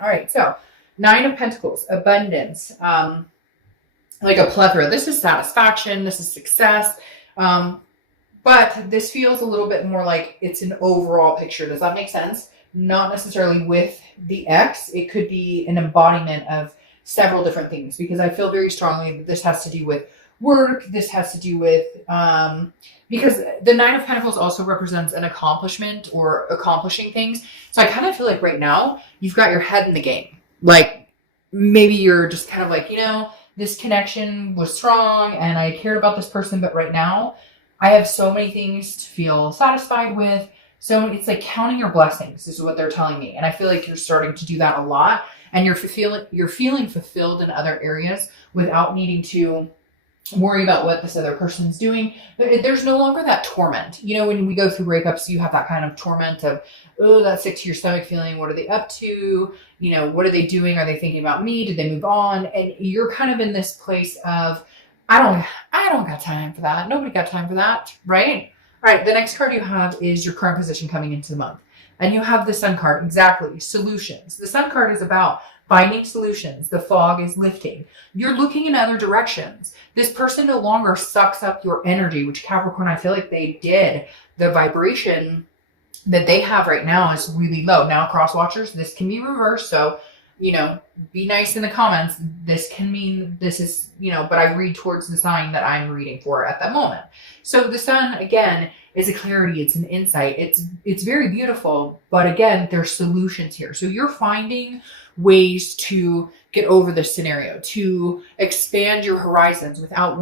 All right, so Nine of Pentacles, abundance, like a plethora. This is satisfaction. This is success. But this feels a little bit more like it's an overall picture. Does that make sense? Not necessarily with the X. It could be an embodiment of several different things, because I feel very strongly that this has to do with work. This has to do with, because the Nine of Pentacles also represents an accomplishment or accomplishing things. So I kind of feel like right now you've got your head in the game. Like maybe you're just kind of like, this connection was strong and I cared about this person, but right now I have so many things to feel satisfied with. So it's like counting your blessings is what they're telling me. And I feel like you're starting to do that a lot, and you're feeling fulfilled in other areas without needing to worry about what this other person's doing. There's no longer that torment. When we go through breakups, you have that kind of torment of, oh, that sick to your stomach feeling. What are they up to? What are they doing? Are they thinking about me? Did they move on? And you're kind of in this place of, I don't got time for that. Nobody got time for that, right? All right, the next card you have is your current position coming into the month. And you have the Sun card, exactly, solutions. The Sun card is about finding solutions. The fog is lifting. You're looking in other directions. This person no longer sucks up your energy, which Capricorn, I feel like they did. The vibration that they have right now is really low. Now, cross watchers, this can be reversed. So, be nice in the comments. This can mean this is, but I read towards the sign that I'm reading for at that moment. So the Sun, again, is a clarity. It's an insight. It's very beautiful. But again, there's solutions here. So you're finding ways to get over this scenario, to expand your horizons without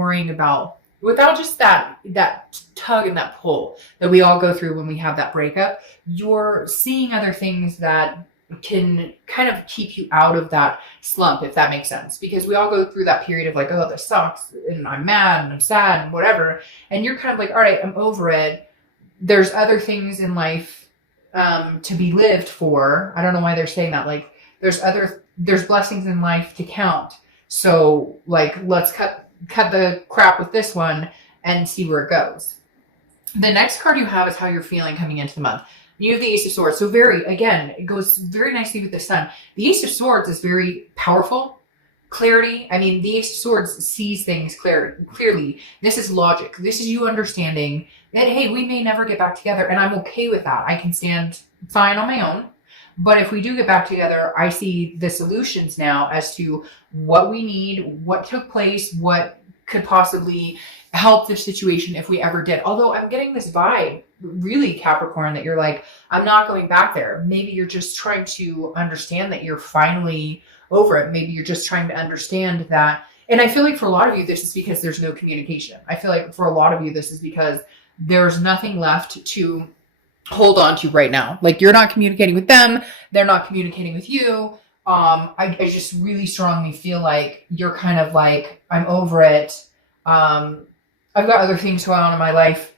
just that tug and that pull that we all go through when we have that breakup. You're seeing other things that can kind of keep you out of that slump, if that makes sense. Because we all go through that period of like, oh, this sucks, and I'm mad and I'm sad and whatever. And you're kind of like, all right, I'm over it. There's other things in life to be lived for. I don't know why they're saying that. Like there's blessings in life to count. So like, let's cut the crap with this one and see where it goes. The next card you have is how you're feeling coming into the month. You have the Ace of Swords. So it goes very nicely with the Sun. The Ace of Swords is very powerful. Clarity. I mean, the Ace of Swords sees things clearly. This is logic. This is you understanding that, hey, we may never get back together, and I'm okay with that. I can stand fine on my own. But if we do get back together, I see the solutions now as to what we need, what took place, what could possibly help the situation if we ever did. Although I'm getting this vibe, really, Capricorn, that you're like, I'm not going back there. Maybe you're just trying to understand that you're finally over it. Maybe you're just trying to understand that. And I feel like for a lot of you, this is because there's no communication. I feel like for a lot of you, this is because there's nothing left to hold on to right now. Like you're not communicating with them. They're not communicating with you. I just really strongly feel like you're kind of like, I'm over it. I've got other things going on in my life.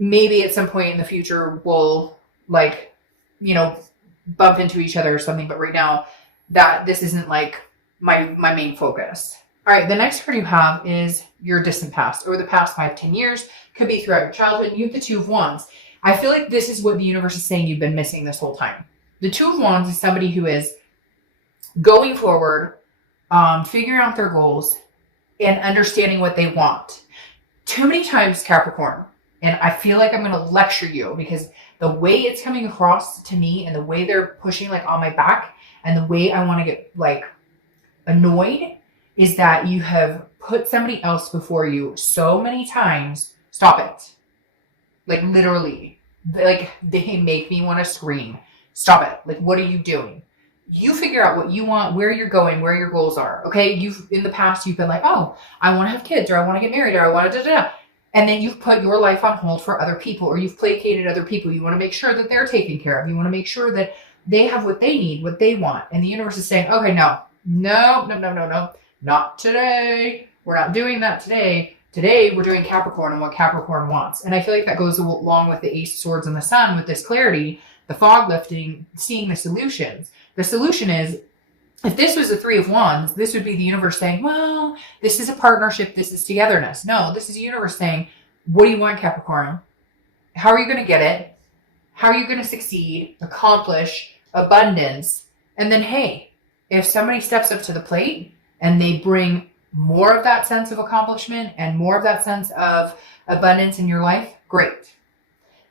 Maybe at some point in the future we'll bump into each other or something. But right now that this isn't like my main focus. All right. The next card you have is your distant past, or the past 5-10 years. Could be throughout your childhood. You have the Two of Wands. I feel like this is what the universe is saying you've been missing this whole time. The Two of Wands is somebody who is going forward, figuring out their goals and understanding what they want. Too many times, Capricorn, and I feel like I'm going to lecture you because the way it's coming across to me and the way they're pushing like on my back and the way I want to get like annoyed is that you have put somebody else before you so many times. Stop it. Like literally, like they make me want to scream. Stop it. Like, what are you doing? You figure out what you want, where you're going, where your goals are. Okay. In the past, you've been like, oh, I want to have kids, or I want to get married, or I want to And then you've put your life on hold for other people, or you've placated other people. You want to make sure that they're taken care of. You want to make sure that they have what they need, what they want. And the universe is saying, okay, no, not today. We're not doing that today. Today, we're doing Capricorn and what Capricorn wants. And I feel like that goes along with the Ace of Swords and the Sun with this clarity, the fog lifting, seeing the solutions. The solution is, if this was a Three of Wands, this would be the universe saying, well, this is a partnership. This is togetherness. No, this is the universe saying, what do you want, Capricorn? How are you going to get it? How are you going to succeed, accomplish abundance? And then, hey, if somebody steps up to the plate and they bring more of that sense of accomplishment and more of that sense of abundance in your life, great.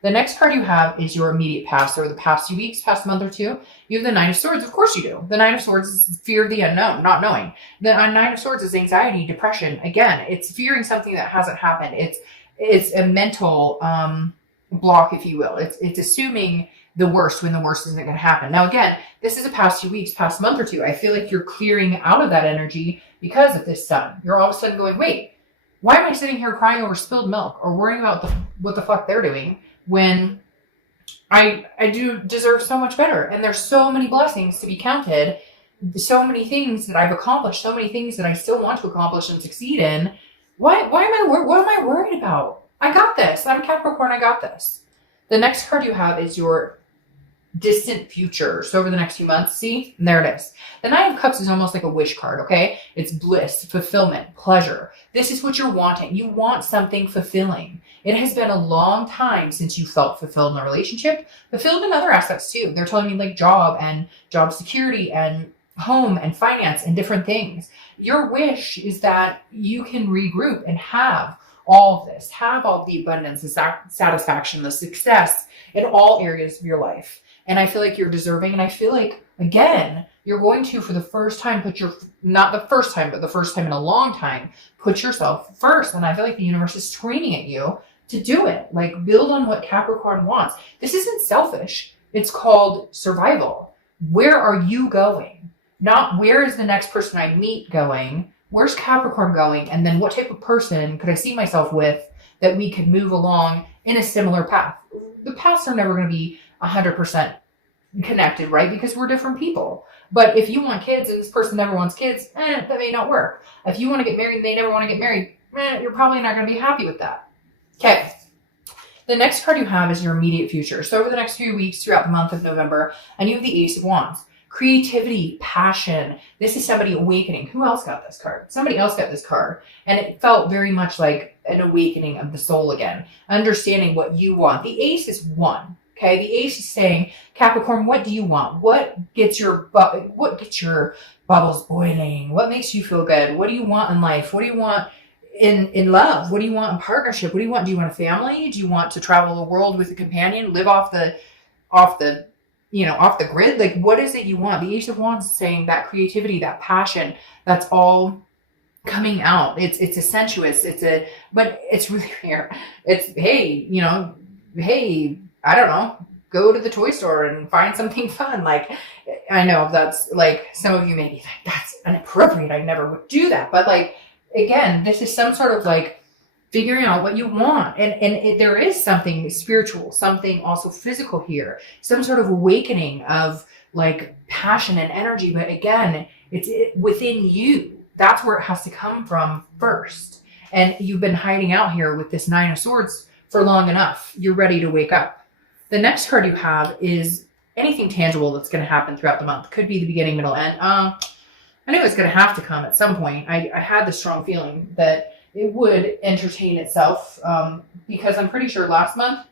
The next card you have is your immediate past, or the past few weeks, past month or two. You have the Nine of Swords. Of course you do. The Nine of Swords is fear of the unknown, not knowing. The Nine of Swords is anxiety, depression. Again, it's fearing something that hasn't happened. It's a mental block, if you will. It's assuming the worst when the worst isn't going to happen. Now, again, this is a past few weeks, past month or two. I feel like you're clearing out of that energy because of this sun. You're all of a sudden going, wait, why am I sitting here crying over spilled milk or worrying about what the fuck they're doing when I do deserve so much better? And there's so many blessings to be counted, so many things that I've accomplished, so many things that I still want to accomplish and succeed in. What am I worried about? I got this. I'm Capricorn. I got this. The next card you have is your distant future. So over the next few months, see, and there it is. The Nine of Cups is almost like a wish card, okay? It's bliss, fulfillment, pleasure. This is what you're wanting. You want something fulfilling. It has been a long time since you felt fulfilled in a relationship, fulfilled in other aspects too. They're telling me like job and job security and home and finance and different things. Your wish is that you can regroup and have all of this, have all the abundance, the satisfaction, the success in all areas of your life. And I feel like you're deserving. And I feel like, again, you're going to, for the first time, not the first time, but the first time in a long time, put yourself first. And I feel like the universe is screaming at you to do it. Like, build on what Capricorn wants. This isn't selfish. It's called survival. Where are you going? Not where is the next person I meet going? Where's Capricorn going? And then what type of person could I see myself with that we could move along in a similar path? The paths are never going to be 100% connected, right? Because we're different people. But if you want kids and this person never wants kids, that may not work. If you want to get married and they never want to get married, you're probably not going to be happy with that. Okay. The next card you have is your immediate future. So over the next few weeks throughout the month of November, and you have the Ace of Wands. Creativity, passion. This is somebody awakening. Who else got this card? Somebody else got this card. And it felt very much like an awakening of the soul again. Understanding what you want. The Ace is one. Okay, the Ace is saying, Capricorn, what do you want? What gets your bubbles boiling? What makes you feel good? What do you want in life? What do you want in love? What do you want in partnership? What do you want? Do you want a family? Do you want to travel the world with a companion? Live off the grid? Like, what is it you want? The Ace of Wands is saying that creativity, that passion, that's all coming out. It's a sensuous. But it's really rare. It's, hey, I don't know, go to the toy store and find something fun. Like, I know that's like, some of you may be like, that's inappropriate. I never would do that. But like, again, this is some sort of like figuring out what you want. And there is something spiritual, something also physical here, some sort of awakening of like passion and energy. But again, it's within you. That's where it has to come from first. And you've been hiding out here with this Nine of Swords for long enough. You're ready to wake up. The next card you have is anything tangible that's going to happen throughout the month. Could be the beginning, middle, end. I knew it was going to have to come at some point. I had the strong feeling that it would entertain itself because I'm pretty sure last month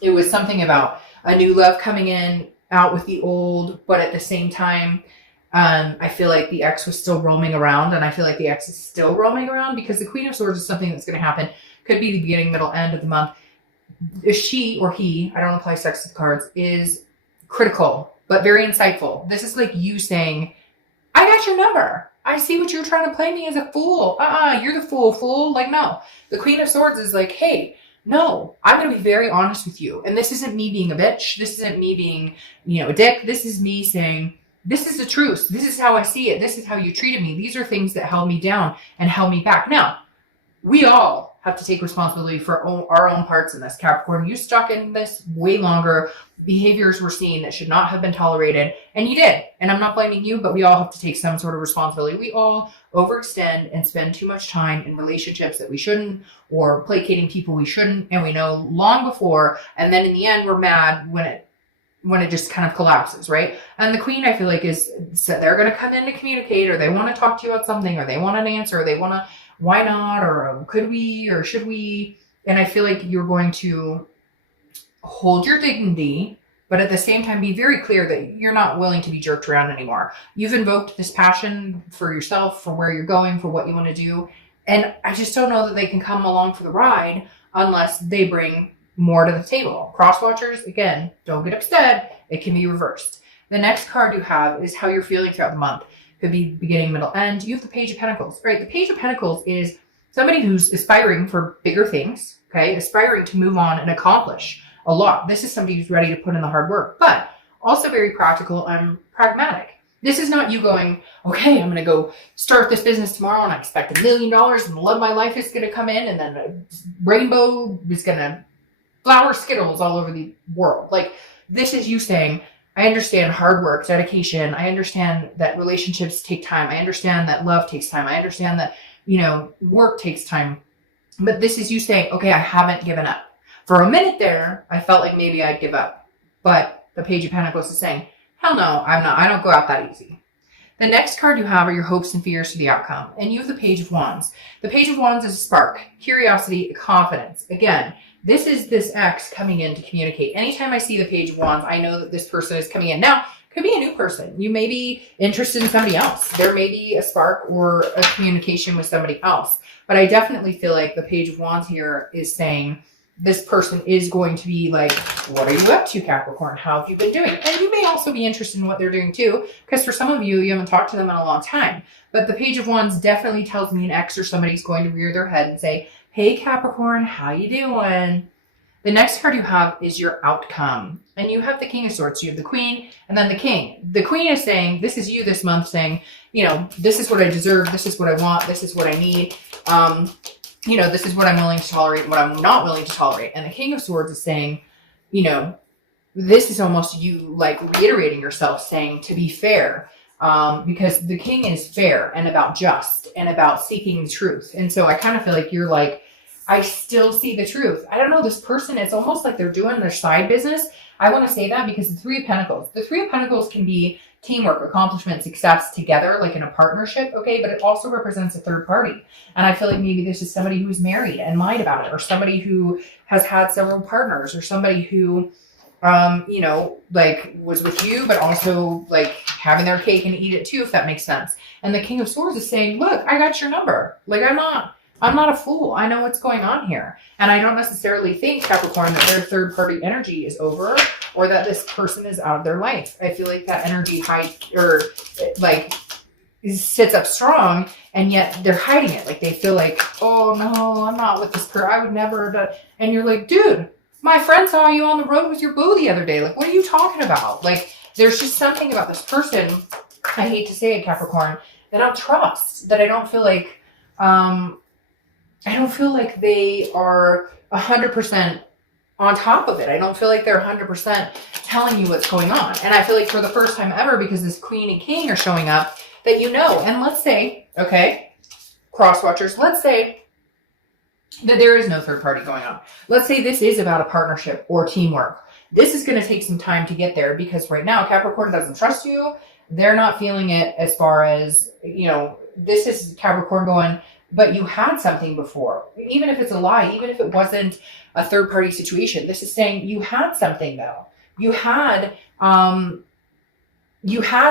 it was something about a new love coming in, out with the old, but at the same time, I feel like the ex was still roaming around, and I feel like the ex is still roaming around because the Queen of Swords is something that's going to happen. Could be the beginning, middle, end of the month. She or he, I don't apply sex to the cards, is critical, but very insightful. This is like you saying, I got your number. I see what you're trying to play me as a fool. You're the fool. Like, no. The Queen of Swords is like, hey, no, I'm going to be very honest with you. And this isn't me being a bitch. This isn't me being, a dick. This is me saying, this is the truth. This is how I see it. This is how you treated me. These are things that held me down and held me back. Now, we all have to take responsibility for our own parts in this. Capricorn, you stuck in this way longer. Behaviors were seen that should not have been tolerated, and you did. And I'm not blaming you, but we all have to take some sort of responsibility. We all overextend and spend too much time in relationships that we shouldn't, or placating people we shouldn't, and we know long before, and then in the end we're mad when it just kind of collapses, right? And the Queen, I feel like, is they're going to come in to communicate, or they want to talk to you about something, or they want an answer, or they want to, why not, or could we, or should we? And I feel like you're going to hold your dignity, But at the same time, be very clear that you're not willing to be jerked around anymore. You've invoked this passion for yourself, for where you're going, for what you want to do. And I just don't know that they can come along for the ride unless they bring more to the table. Cross watchers, again, don't get upset. It can be reversed. The next card you have is how you're feeling throughout the month. Could be beginning, middle, end. You have the Page of Pentacles, right? The Page of Pentacles is somebody who's aspiring for bigger things, okay? Aspiring to move on and accomplish a lot. This is somebody who's ready to put in the hard work, but also very practical and pragmatic. This is not you going, okay, I'm going to go start this business tomorrow and I expect $1 million and the love of my life is going to come in and then a rainbow is going to flower Skittles all over the world. Like, this is you saying, I understand hard work, dedication. I understand that relationships take time. I understand that love takes time. I understand that, work takes time. But this is you saying, okay, I haven't given up. For a minute there, I felt like maybe I'd give up. But the Page of Pentacles is saying, hell no, I'm not. I don't go out that easy. The next card you have are your hopes and fears for the outcome. And you have the Page of Wands. The Page of Wands is a spark, curiosity, confidence. Again, this is this ex coming in to communicate. Anytime I see the Page of Wands, I know that this person is coming in. Now, it could be a new person. You may be interested in somebody else. There may be a spark or a communication with somebody else. But I definitely feel like the Page of Wands here is saying this person is going to be like, what are you up to, Capricorn? How have you been doing? And you may also be interested in what they're doing too, because for some of you, you haven't talked to them in a long time. But the Page of Wands definitely tells me an ex or somebody's going to rear their head and say, hey, Capricorn, how you doing? The next card you have is your outcome. And you have the King of Swords. You have the Queen and then the King. The Queen is saying, this is you this month saying, this is what I deserve. This is what I want. This is what I need. This is what I'm willing to tolerate, what I'm not willing to tolerate. And the King of Swords is saying, this is almost you like reiterating yourself saying to be fair, because the King is fair and about just and about seeking the truth. And so I kind of feel like you're like, I still see the truth. I don't know, this person, it's almost like they're doing their side business. I want to say that because the Three of Pentacles. The Three of Pentacles can be teamwork, accomplishment, success together, like in a partnership, okay? But it also represents a third party. And I feel like maybe this is somebody who's married and lied about it, or somebody who has had several partners, or somebody who, was with you, but also like having their cake and eat it too, if that makes sense. And the King of Swords is saying, look, I got your number. Like, I'm not a fool. I know what's going on here. And I don't necessarily think, Capricorn, that their third party energy is over or that this person is out of their life. I feel like that energy sits up strong, and yet they're hiding it. Like, they feel like, oh no, I'm not with this person. I would never. And you're like, dude, my friend saw you on the road with your boo the other day. Like, what are you talking about? Like, there's just something about this person, I hate to say it, Capricorn, that I don't trust, that I don't feel like, they are 100% on top of it. I don't feel like they're 100% telling you what's going on. And I feel like for the first time ever, because this Queen and King are showing up, that and let's say, okay, cross watchers, let's say that there is no third party going on. Let's say this is about a partnership or teamwork. This is going to take some time to get there, because right now Capricorn doesn't trust you. They're not feeling it as far as, this is Capricorn going, but you had something before. Even if it's a lie, even if it wasn't a third party situation, this is saying you had something though. You had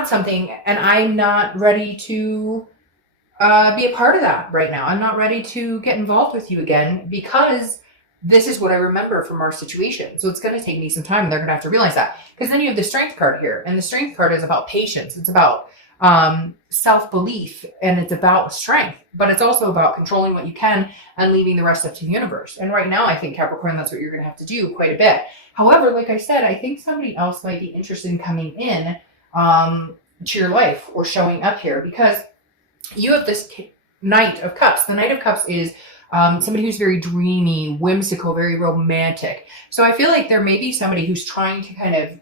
something, and I'm not ready to be a part of that right now. I'm not ready to get involved with you again, because this is what I remember from our situation. So it's going to take me some time, and they're going to have to realize that. Because then you have the Strength card here, and the Strength card is about patience. It's about self-belief, and it's about strength, but it's also about controlling what you can and leaving the rest up to the universe. And right now, I think, Capricorn, that's what you're going to have to do quite a bit. However, like I said, I think somebody else might be interested in coming in to your life or showing up here, because you have this Knight of Cups. The Knight of Cups is somebody who's very dreamy, whimsical, very romantic. So I feel like there may be somebody who's trying to kind of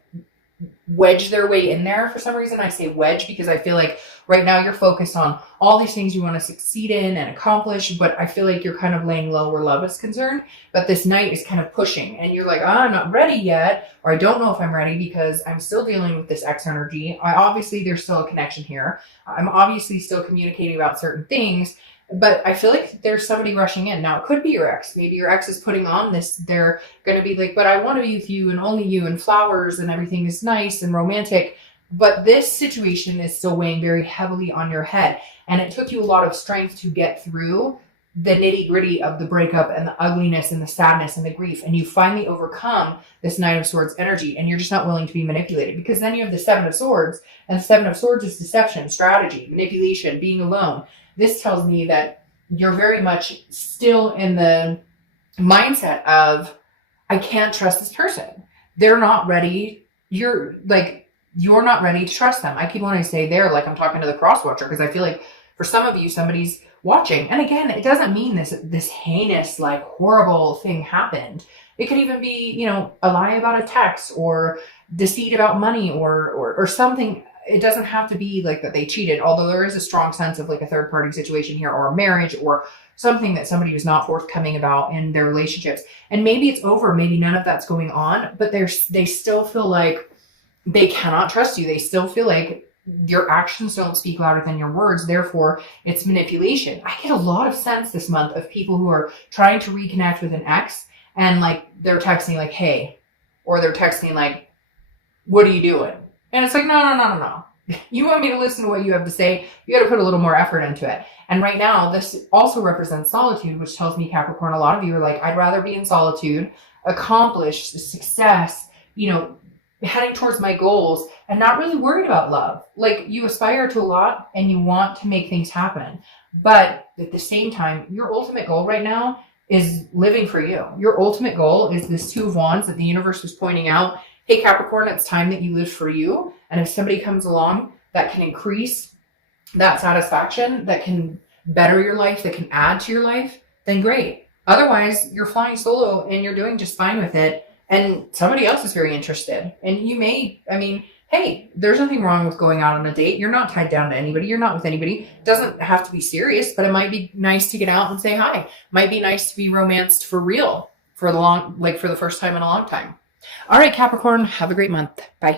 wedge their way in there. For some reason, I say wedge because I feel like right now you're focused on all these things you want to succeed in and accomplish, but I feel like you're kind of laying low where love is concerned. But this Knight is kind of pushing, and you're like, I'm not ready yet, or I don't know if I'm ready because I'm still dealing with this X energy. Obviously, there's still a connection here. I'm obviously still communicating about certain things, But I feel like there's somebody rushing in. Now, it could be your ex. Maybe your ex is putting on this. They're going to be like, but I want to be with you and only you and flowers and everything is nice and romantic. But this situation is still weighing very heavily on your head. And it took you a lot of strength to get through the nitty gritty of the breakup and the ugliness and the sadness and the grief. And you finally overcome this Knight of Swords energy, and you're just not willing to be manipulated, because then you have the Seven of Swords, and the Seven of Swords is deception, strategy, manipulation, being alone. This tells me that you're very much still in the mindset of, I can't trust this person. They're not ready. You're not ready to trust them. I keep wanting to say they're, like I'm talking to the cross watcher, because I feel like for some of you, somebody's watching. And again, it doesn't mean this heinous, like horrible thing happened. It could even be, a lie about a text or deceit about money or something. It doesn't have to be like that they cheated, although there is a strong sense of like a third party situation here, or a marriage, or something that somebody was not forthcoming about in their relationships. And maybe it's over. Maybe none of that's going on, but they still feel like they cannot trust you. They still feel like your actions don't speak louder than your words. Therefore, it's manipulation. I get a lot of sense this month of people who are trying to reconnect with an ex, and like they're texting like, hey, or they're texting like, what are you doing? And it's like, no. You want me to listen to what you have to say? You got to put a little more effort into it. And right now, this also represents solitude, which tells me, Capricorn, a lot of you are like, I'd rather be in solitude, accomplish success, heading towards my goals, and not really worried about love. Like, you aspire to a lot and you want to make things happen. But at the same time, your ultimate goal right now is living for you. Your ultimate goal is this Two of Wands that the universe was pointing out. Hey, Capricorn, it's time that you live for you. And if somebody comes along that can increase that satisfaction, that can better your life, that can add to your life, then great. Otherwise, you're flying solo and you're doing just fine with it. And somebody else is very interested. And you may, hey, there's nothing wrong with going out on a date. You're not tied down to anybody. You're not with anybody. It doesn't have to be serious, but it might be nice to get out and say hi. Might be nice to be romanced for real for the first time in a long time. All right, Capricorn, have a great month. Bye.